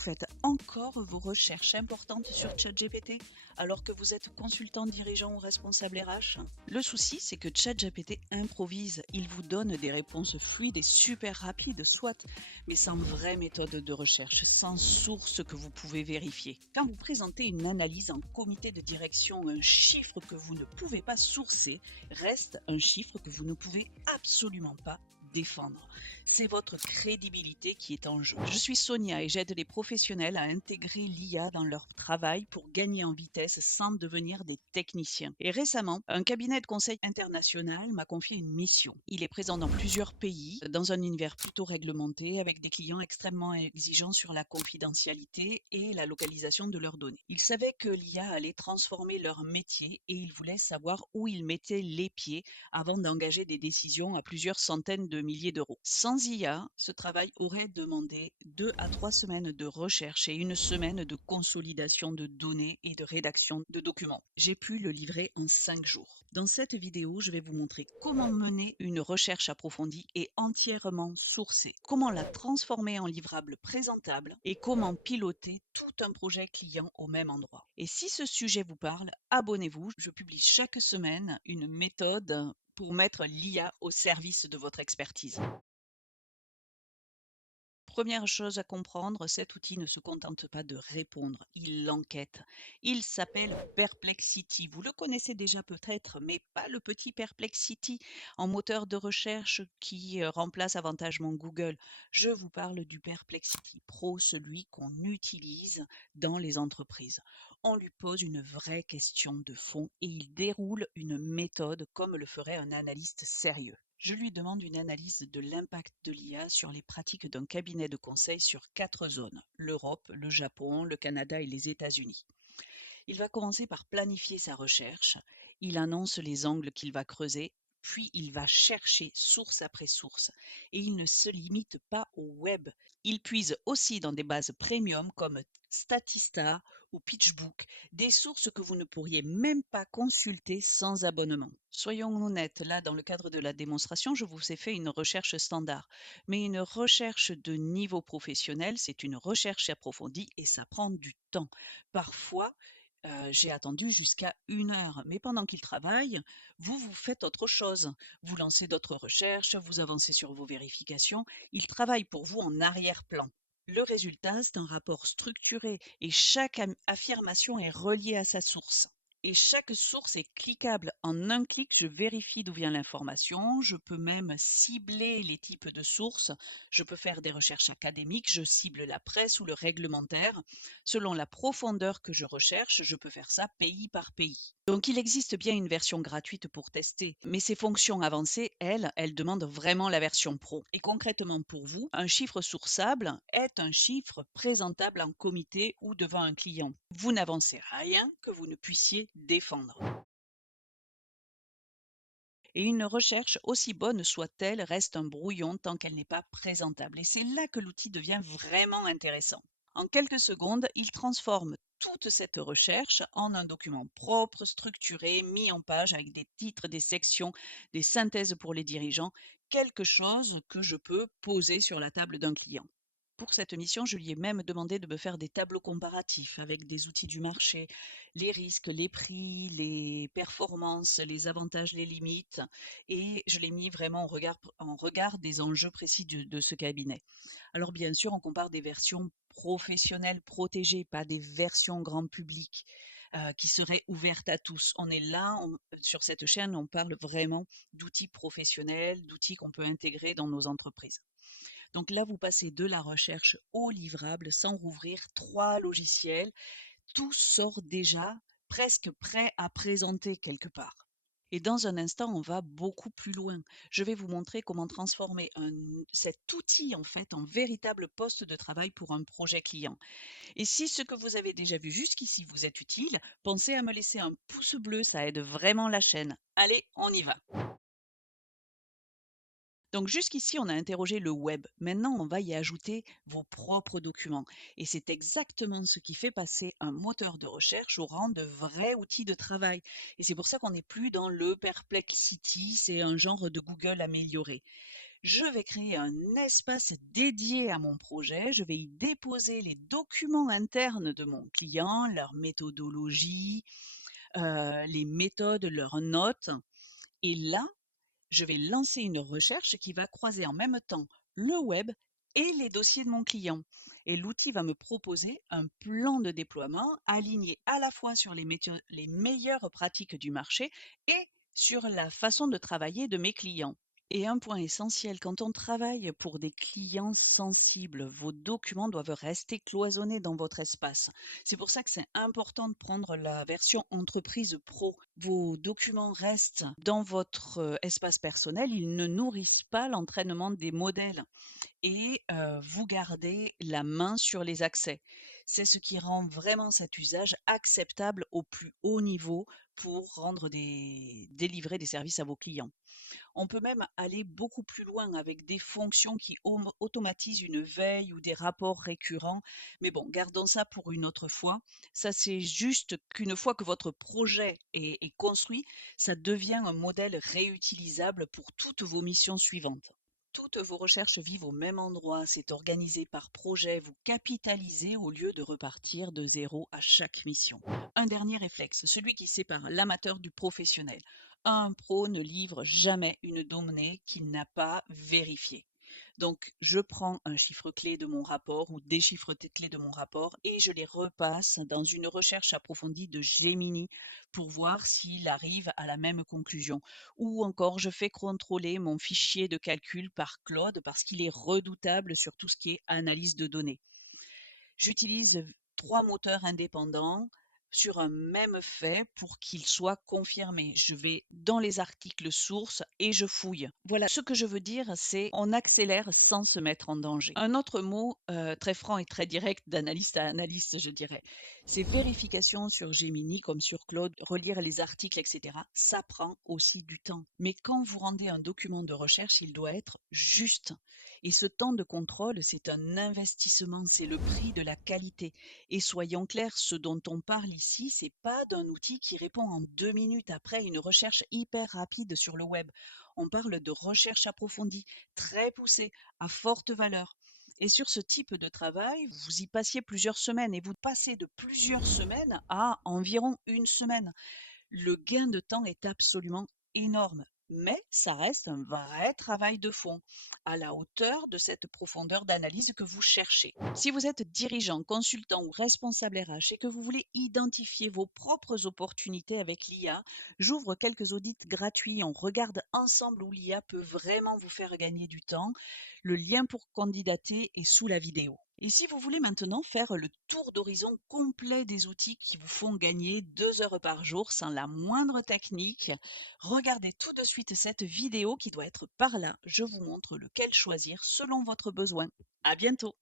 faites encore vos recherches importantes sur ChatGPT alors que vous êtes consultant, dirigeant ou responsable RH? Le souci, c'est que ChatGPT improvise. Il vous donne des réponses fluides et super rapides, soit, mais sans vraie méthode de recherche, sans source que vous pouvez vérifier. Quand vous présentez une analyse en comité de direction, un chiffre que vous ne pouvez pas sourcer reste un chiffre que vous ne pouvez absolument pas défendre. C'est votre crédibilité qui est en jeu. Je suis Sonia et j'aide les professionnels à intégrer l'IA dans leur travail pour gagner en vitesse sans devenir des techniciens. Et récemment, un cabinet de conseil international m'a confié une mission. Il est présent dans plusieurs pays, dans un univers plutôt réglementé, avec des clients extrêmement exigeants sur la confidentialité et la localisation de leurs données. Ils savaient que l'IA allait transformer leur métier et ils voulaient savoir où ils mettaient les pieds avant d'engager des décisions à plusieurs centaines de milliers d'euros. Sans IA, ce travail aurait demandé 2 à 3 semaines de recherche et 1 semaine de consolidation de données et de rédaction de documents. J'ai pu le livrer en 5 jours. Dans cette vidéo, je vais vous montrer comment mener une recherche approfondie et entièrement sourcée, comment la transformer en livrable présentable et comment piloter tout un projet client au même endroit. Et si ce sujet vous parle, abonnez-vous. Je publie chaque semaine une méthode pour mettre l'IA au service de votre expertise. Première chose à comprendre, cet outil ne se contente pas de répondre, il enquête. Il s'appelle Perplexity. Vous le connaissez déjà peut-être, mais pas le petit Perplexity en moteur de recherche qui remplace avantageusement Google. Je vous parle du Perplexity Pro, celui qu'on utilise dans les entreprises. On lui pose une vraie question de fond et il déroule une méthode comme le ferait un analyste sérieux. Je lui demande une analyse de l'impact de l'IA sur les pratiques d'un cabinet de conseil sur 4 zones, l'Europe, le Japon, le Canada et les États-Unis. Il va commencer par planifier sa recherche, il annonce les angles qu'il va creuser, puis il va chercher source après source. Et il ne se limite pas au web. Il puise aussi dans des bases premium comme Statista ou PitchBook, des sources que vous ne pourriez même pas consulter sans abonnement. Soyons honnêtes, là, dans le cadre de la démonstration, je vous ai fait une recherche standard. Mais une recherche de niveau professionnel, c'est une recherche approfondie et ça prend du temps. Parfois, j'ai attendu jusqu'à 1 heure, mais pendant qu'il travaille, vous faites autre chose. Vous lancez d'autres recherches, vous avancez sur vos vérifications. Il travaille pour vous en arrière-plan. Le résultat, c'est un rapport structuré et chaque affirmation est reliée à sa source. Et chaque source est cliquable. En un clic, je vérifie d'où vient l'information. Je peux même cibler les types de sources. Je peux faire des recherches académiques. Je cible la presse ou le réglementaire. Selon la profondeur que je recherche, je peux faire ça pays par pays. Donc il existe bien une version gratuite pour tester, mais ces fonctions avancées, elles demandent vraiment la version pro. Et concrètement pour vous, un chiffre sourçable est un chiffre présentable en comité ou devant un client. Vous n'avancez rien que vous ne puissiez défendre. Et une recherche, aussi bonne soit-elle, reste un brouillon tant qu'elle n'est pas présentable. Et c'est là que l'outil devient vraiment intéressant. En quelques secondes, il transforme toute cette recherche en un document propre, structuré, mis en page avec des titres, des sections, des synthèses pour les dirigeants, quelque chose que je peux poser sur la table d'un client. Pour cette mission, je lui ai même demandé de me faire des tableaux comparatifs avec des outils du marché, les risques, les prix, les performances, les avantages, les limites, et je l'ai mis vraiment en regard des enjeux précis de ce cabinet. Alors bien sûr, on compare des versions professionnelles protégées, pas des versions grand public qui seraient ouvertes à tous. On est là, sur cette chaîne, on parle vraiment d'outils professionnels, d'outils qu'on peut intégrer dans nos entreprises. Donc là, vous passez de la recherche au livrable sans rouvrir 3 logiciels. Tout sort déjà presque prêt à présenter quelque part. Et dans un instant, on va beaucoup plus loin. Je vais vous montrer comment transformer cet outil en fait en véritable poste de travail pour un projet client. Et si ce que vous avez déjà vu jusqu'ici vous est utile, pensez à me laisser un pouce bleu, ça aide vraiment la chaîne. Allez, on y va. Donc jusqu'ici, on a interrogé le web. Maintenant, on va y ajouter vos propres documents. Et c'est exactement ce qui fait passer un moteur de recherche au rang de vrai outil de travail. Et c'est pour ça qu'on n'est plus dans le Perplexity, c'est un genre de Google amélioré. Je vais créer un espace dédié à mon projet. Je vais y déposer les documents internes de mon client, leur méthodologie, les méthodes, leurs notes. Et là, je vais lancer une recherche qui va croiser en même temps le web et les dossiers de mon client. Et l'outil va me proposer un plan de déploiement aligné à la fois sur les meilleures pratiques du marché et sur la façon de travailler de mes clients. Et un point essentiel, quand on travaille pour des clients sensibles, vos documents doivent rester cloisonnés dans votre espace. C'est pour ça que c'est important de prendre la version entreprise pro. Vos documents restent dans votre espace personnel, ils ne nourrissent pas l'entraînement des modèles et vous gardez la main sur les accès. C'est ce qui rend vraiment cet usage acceptable au plus haut niveau pour délivrer des services à vos clients. On peut même aller beaucoup plus loin avec des fonctions qui automatisent une veille ou des rapports récurrents. Mais bon, gardons ça pour une autre fois. Ça, c'est juste qu'une fois que votre projet est construit, ça devient un modèle réutilisable pour toutes vos missions suivantes. Toutes vos recherches vivent au même endroit, c'est organisé par projet, vous capitalisez au lieu de repartir de zéro à chaque mission. Un dernier réflexe, celui qui sépare l'amateur du professionnel. Un pro ne livre jamais une donnée qu'il n'a pas vérifiée. Donc, je prends un chiffre clé de mon rapport ou des chiffres clés de mon rapport et je les repasse dans une recherche approfondie de Gemini pour voir s'il arrive à la même conclusion. Ou encore, je fais contrôler mon fichier de calcul par Claude parce qu'il est redoutable sur tout ce qui est analyse de données. J'utilise 3 moteurs indépendants sur un même fait pour qu'il soit confirmé. Je vais dans les articles sources et je fouille. Voilà, ce que je veux dire, c'est on accélère sans se mettre en danger. Un autre mot, très franc et très direct d'analyste à analyste, je dirais, c'est vérification sur Gemini comme sur Claude, relire les articles et cetera. Ça prend aussi du temps. Mais quand vous rendez un document de recherche, il doit être juste. Et ce temps de contrôle, c'est un investissement, c'est le prix de la qualité. Et soyons clairs, ce dont on parle ici, c'est pas d'un outil qui répond en 2 minutes après une recherche hyper rapide sur le web. On parle de recherche approfondie, très poussée, à forte valeur. Et sur ce type de travail, vous y passiez plusieurs semaines et vous passez de plusieurs semaines à environ une semaine. Le gain de temps est absolument énorme, mais ça reste un vrai travail de fond, à la hauteur de cette profondeur d'analyse que vous cherchez. Si vous êtes dirigeant, consultant ou responsable RH et que vous voulez identifier vos propres opportunités avec l'IA, j'ouvre quelques audits gratuits. On regarde ensemble où l'IA peut vraiment vous faire gagner du temps. Le lien pour candidater est sous la vidéo. Et si vous voulez maintenant faire le tour d'horizon complet des outils qui vous font gagner 2 heures par jour sans la moindre technique, regardez tout de suite cette vidéo qui doit être par là. Je vous montre lequel choisir selon votre besoin. À bientôt!